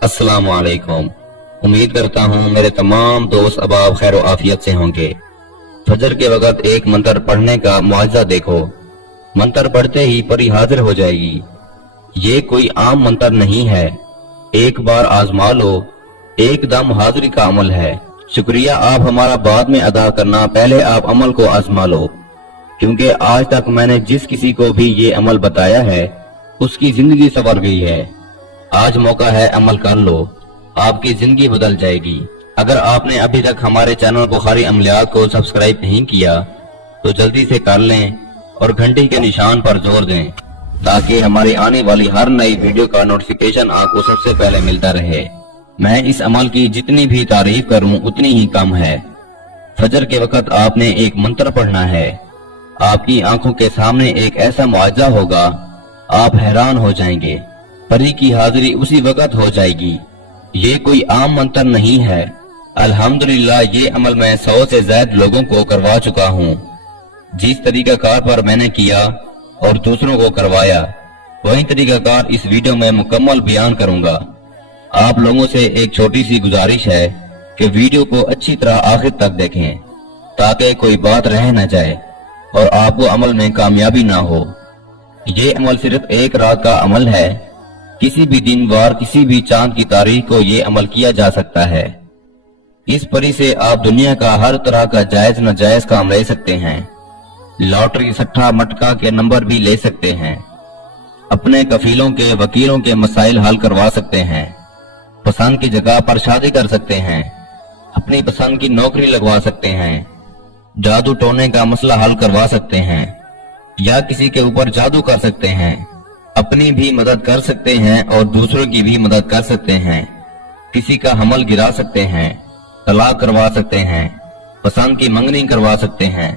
अस्सलाम वालेकुम। उम्मीद करता हूँ मेरे तमाम दोस्त अब आप खैर आफियत से होंगे। फजर के वक्त एक मंत्र पढ़ने का मुआवजा देखो। मंत्र पढ़ते ही परी हाजिर हो जाएगी। ये कोई आम मंत्र नहीं है, एक बार आजमा लो, एकदम हाजिरी का अमल है। शुक्रिया आप हमारा बाद में अदा करना, पहले आप अमल को आजमा लो, क्योंकि आज तक मैंने जिस किसी को भी ये अमल बताया है उसकी जिंदगी संवर गई है। आज मौका है, अमल कर लो, आपकी जिंदगी बदल जाएगी। अगर आपने अभी तक हमारे चैनल बुखारी अमलियात को सब्सक्राइब नहीं किया तो जल्दी से कर लें और घंटी के निशान पर जोर दें, ताकि हमारी आने वाली हर नई वीडियो का नोटिफिकेशन आपको सबसे पहले मिलता रहे। मैं इस अमल की जितनी भी तारीफ करूं उतनी ही कम है। फजर के वक्त आपने एक मंत्र पढ़ना है। आपकी आंखों के सामने एक ऐसा मुआवजा होगा, आप हैरान हो जाएंगे। परी की हाजिरी उसी वक्त हो जाएगी। ये कोई आम मंत्र नहीं है। अल्हम्दुलिल्लाह ये अमल मैं 100 से ज्यादा लोगों को करवा चुका हूँ। जिस तरीकाकार पर मैंने किया और दूसरों को करवाया, वही तरीकाकार इस वीडियो में मुकम्मल बयान करूंगा। आप लोगों से एक छोटी सी गुजारिश है कि वीडियो को अच्छी तरह आखिर तक देखें, ताकि कोई बात रह न जाए और आपको अमल में कामयाबी ना हो। ये अमल सिर्फ एक रात का अमल है। किसी भी दिन वार किसी भी चांद की तारीख को ये अमल किया जा सकता है। इस परी से आप दुनिया का हर तरह का जायज नाजायज काम ले सकते हैं। लॉटरी, सट्टा, मटका के नंबर भी ले सकते हैं। अपने कफीलों के, वकीलों के मसाइल हल करवा सकते हैं। पसंद की जगह पर शादी कर सकते हैं। अपनी पसंद की नौकरी लगवा सकते हैं। जादू टोने का मसला हल करवा सकते हैं, या किसी के ऊपर जादू कर सकते हैं। अपनी भी मदद कर सकते हैं और दूसरों की भी मदद कर सकते हैं। किसी का हमल गिरा सकते हैं, तलाक करवा सकते हैं, पसंद की मंगनी करवा सकते हैं,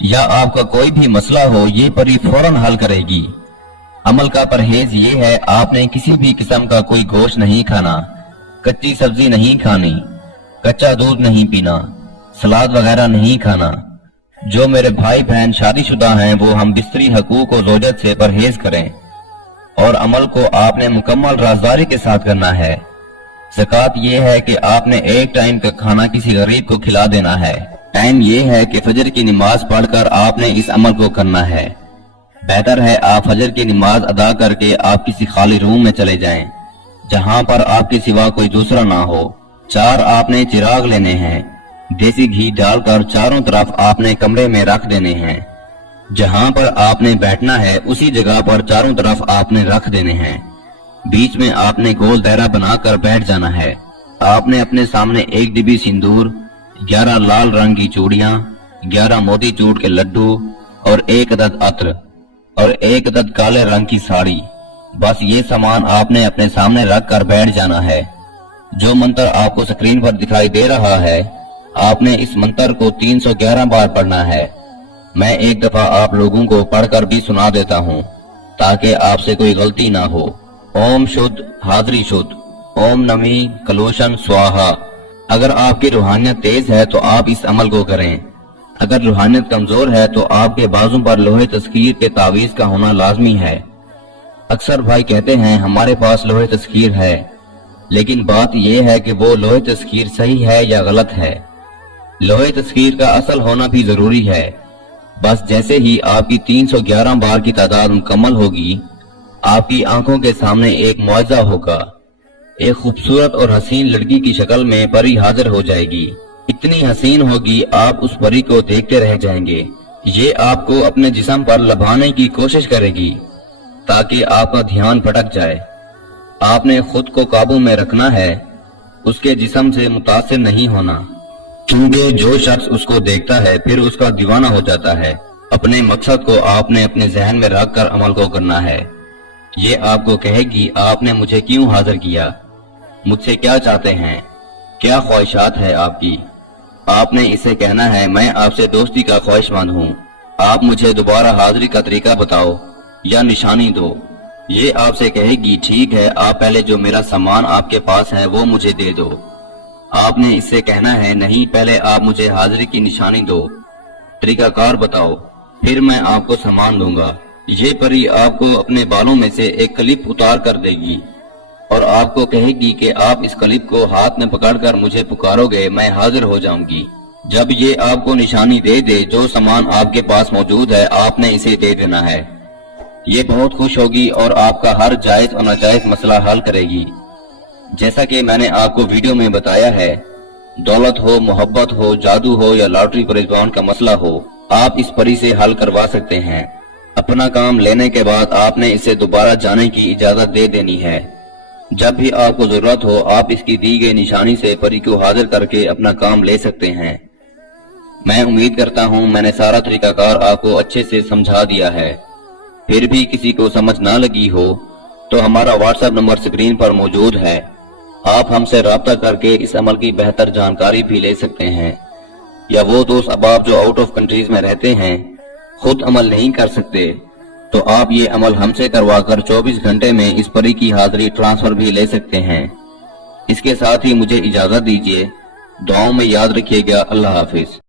या आपका कोई भी मसला हो ये परी फौरन हल करेगी। अमल का परहेज ये है, आपने किसी भी किस्म का कोई गोश्त नहीं खाना, कच्ची सब्जी नहीं खानी, कच्चा दूध नहीं पीना, सलाद वगैरह नहीं खाना। जो मेरे भाई बहन शादीशुदा हैं वो हम बिस्तरी हकूक और ज़ौजत से परहेज करें। और अमल को आपने मुकम्मल राजदारी के साथ करना है। ज़कात ये है कि आपने एक टाइम का खाना किसी गरीब को खिला देना है। टाइम ये है कि फजर की नमाज पढ़कर आपने इस अमल को करना है। बेहतर है आप फजर की नमाज अदा करके आप किसी खाली रूम में चले जाएं, जहां पर आपके सिवा कोई दूसरा ना हो। 4 आपने चिराग लेने हैं, देसी घी डालकर चारों तरफ आपने कमरे में रख देने हैं। जहां पर आपने बैठना है उसी जगह पर चारों तरफ आपने रख देने हैं। बीच में आपने गोल दायरा बनाकर बैठ जाना है। आपने अपने सामने 1 डिब्बी सिंदूर, 11 लाल रंग की चूड़ियां, 11 मोती चूर के लड्डू और 1 अदद अत्र और 1 अदद काले रंग की साड़ी, बस ये सामान आपने अपने सामने रख कर बैठ जाना है। जो मंत्र आपको स्क्रीन पर दिखाई दे रहा है, आपने इस मंत्र को 311 बार पढ़ना है। मैं एक दफा आप लोगों को पढ़कर भी सुना देता हूँ, ताकि आपसे कोई गलती ना हो। ओम शुद्ध हाजरी शुद्ध, ओम नमी कलोशन स्वाहा। अगर आपकी रूहानियत तेज है तो आप इस अमल को करें। अगर रूहानियत कमजोर है तो आपके बाजू पर लोहे तस्कीर के तावीज का होना लाजमी है। अक्सर भाई कहते हैं हमारे पास लोहे तस्कीर है, लेकिन बात यह है कि वो लोहे तस्कीर सही है या गलत है। लोहे तस्कीर का असल होना भी जरूरी है। बस जैसे ही आपकी 311 बार की तादाद मुकम्मल होगी, आपकी आंखों के सामने एक मुआवजा होगा। एक खूबसूरत और हसीन लड़की की शक्ल में परी हाजिर हो जाएगी। इतनी हसीन होगी आप उस परी को देखते रह जाएंगे। ये आपको अपने जिस्म पर लभाने की कोशिश करेगी, ताकि आपका ध्यान भटक जाए। आपने खुद को काबू में रखना है, उसके जिस्म से मुतासिर नहीं होना, क्योंकि जो शख्स उसको देखता है फिर उसका दीवाना हो जाता है। अपने मकसद को आपने अपने जहन में रख कर अमल को करना है। ये आपको कहेगी आपने मुझे क्यों हाजिर किया, मुझसे क्या चाहते हैं, क्या ख्वाहिशात है आपकी। आपने इसे कहना है मैं आपसे दोस्ती का ख्वाहिशमंद हूँ, आप मुझे दोबारा हाजिरी का तरीका बताओ या निशानी दो। ये आपसे कहेगी ठीक है, आप पहले जो मेरा सामान आपके पास है वो मुझे दे दो। आपने इससे कहना है नहीं, पहले आप मुझे हाजिरी की निशानी दो, तरीकाकार बताओ, फिर मैं आपको सामान दूंगा। ये परी आपको अपने बालों में से एक क्लिप उतार कर देगी। اور آپ کو کہے گی کہ آپ اس کلپ کو ہاتھ میں پکڑ کر مجھے پکارو گے، میں حاضر ہو جاؤں گی۔ جب یہ آپ کو نشانی دے دے، جو سامان آپ کے پاس موجود ہے آپ نے اسے دے دینا ہے۔ یہ بہت خوش ہوگی اور آپ کا ہر جائز اور ناجائز مسئلہ حل کرے گی۔ جیسا کہ میں نے آپ کو ویڈیو میں بتایا ہے، دولت ہو، محبت ہو، جادو ہو یا لاٹری پرزبان کا مسئلہ ہو، آپ اس پری سے حل کروا سکتے ہیں۔ اپنا کام لینے کے بعد آپ نے اسے دوبارہ جانے کی اجازت دے دینی ہے۔ جب بھی آپ کو ضرورت ہو آپ اس کی دی گئی نشانی سے پری کو حاضر کر کے اپنا کام لے سکتے ہیں۔ میں امید کرتا ہوں میں نے سارا طریقہ کار آپ کو اچھے سے سمجھا دیا ہے۔ پھر بھی کسی کو سمجھ نہ لگی ہو تو ہمارا واٹس ایپ نمبر سکرین پر موجود ہے، آپ ہم سے رابطہ کر کے اس عمل کی بہتر جانکاری بھی لے سکتے ہیں۔ یا وہ دوست احباب جو آؤٹ آف کنٹریز میں رہتے ہیں، خود عمل نہیں کر سکتے، تو آپ یہ عمل ہم سے کروا کر 24 گھنٹے میں اس پری کی حاضری ٹرانسفر بھی لے سکتے ہیں۔ اس کے ساتھ ہی مجھے اجازت دیجیے، دعاؤں میں یاد رکھیے گا۔ اللہ حافظ۔